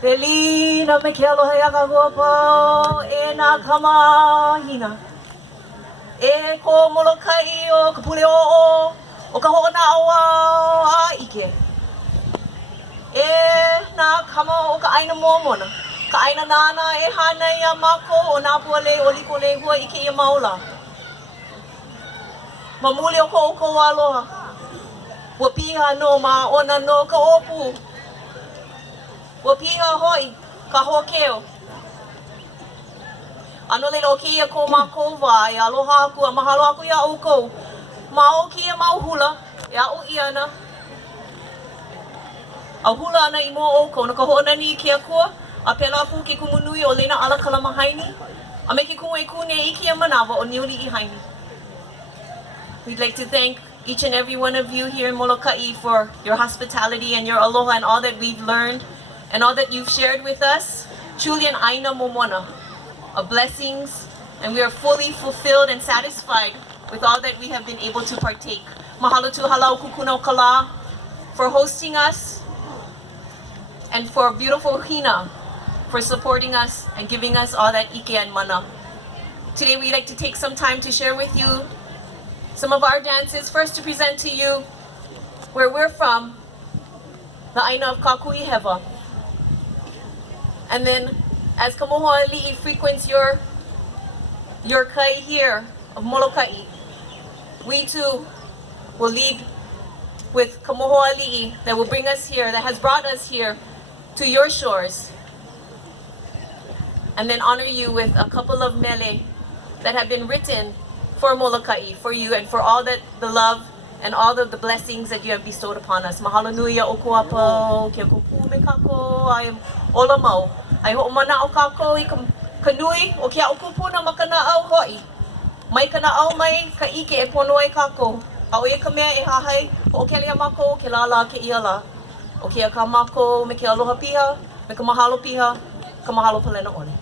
Pelina me ke aloha ia ka guapa e nā kamahina. E ko Moloka'i o ka pule o ka ho'ona awa a ike. E nā kama o ka aina momona. Ka aina nana e hana ia mako o nā pualei o likolehua i ke ia maula. Mamuli o ko aloha. Ua piha no ma ona no ka opu. Ua piha hoi ka hokeo. Ano leila o kia ko mako wai, aloha aku, a mahalo aku ia au kou. Mao kia mau hula, e au iana. Au hula ana i mo o kou, na ka ho'ona ni kia kua, a pela aku ke kumunui o leina ala kalamahaini, a me ke kumu e kune i kia manawa o niuli i haini. We'd like to thank each and every one of you here in Moloka'i for your hospitality and your aloha and all that we've learned and all that you've shared with us. Truly an aina momona of blessings, and we are fully fulfilled and satisfied with all that we have been able to partake. Mahalo tu halau kukuna o kala for hosting us, and for beautiful Hina for supporting us and giving us all that ike and mana. Today we'd like to take some time to share with you some of our dances. First, to present to you where we're from, the aina of Kakui Hewa. And then, as Kamohoali'i frequents your kai here of Moloka'i, we too will lead with Kamohoali'i that will bring us here, that has brought us here to your shores. And then honor you with a couple of mele that have been written for Moloka'i, for you, and for all that the love and all of the blessings that you have bestowed upon us. Mahalo nui o kuapa, kia kupu me kako, I am ola mau. Ai ho mana o kako I ka nui o kia o kupu na makana au hoi. Mai kana au mai ka ike e pono ai kako. A o ia ka mea e hahai, ho o ke lea mako, ke la la ke ia la. O kia ka mako me ke aloha piha, me ka mahalo piha, ka mahalo palena ole.